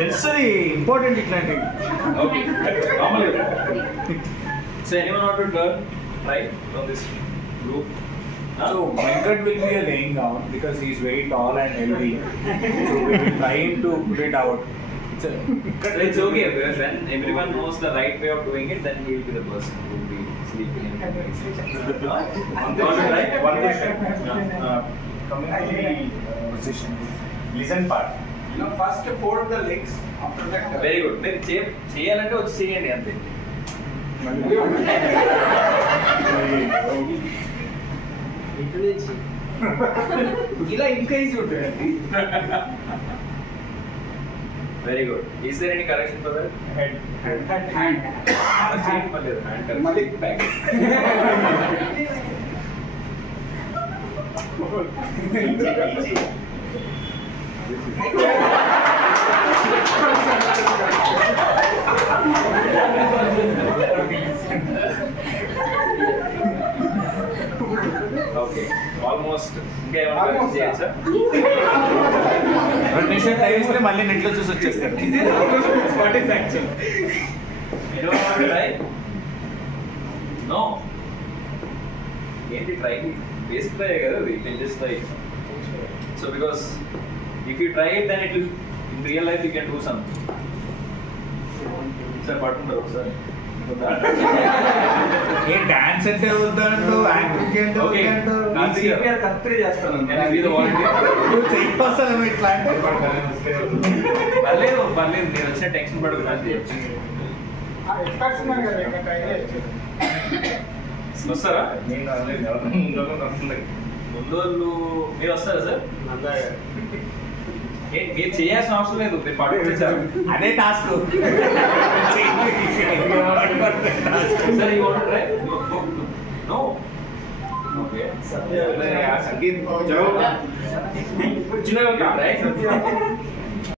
తెలుస్తుంది ఇంపార్టెంట్ ఇట్లాంటివి. So anyone want to turn right on this group? So Venkat will be laying down because he is very tall and healthy. So we will try him to put it out. It's okay because when everyone knows the right way of doing it, then he will be the person who will be sleeping in the right? One question. Coming to the position, listen part. First fold the legs. After that. Very good. మీరు చేయాలంటే వచ్చి చేయండి అంతే. ఇలా ఇంకా easy ఉంటుంది. Very good. Is there any correction for that? Head. Hand. Malik back. Easy. Okay. Almost. Okay, almost. Almost. 2 నిమిషాలు time ఇస్తే మళ్ళీ నెట్లో చూసి వచ్చేస్తారు. What is action? You don't want to try? No. ఏంటి try? Basic try కదా అది. You can just try. So because if you try it, then it will, in real life you can do something. Sir, పట్టుకుంటారు ఒకసారి. ఏ dance అంటే వద్దంటూ acting అంటే వద్దంటూ కత్తిరి చేస్తాను. చెప్పేస్తాను ఇట్లా అంటే పర్లేదు పర్లేదు నేను వచ్చిన టెన్షన్ పడుతున్నాను చేయొచ్చు. వస్తారా ముందు మీరు వస్తారా సార్? మీరు చేయాల్సిన అవసరం లేదు, మీరు పట్టుకుంటారు. అదే task. Sir you want try? No. Okay Sangeet చిన్నగా ట్రై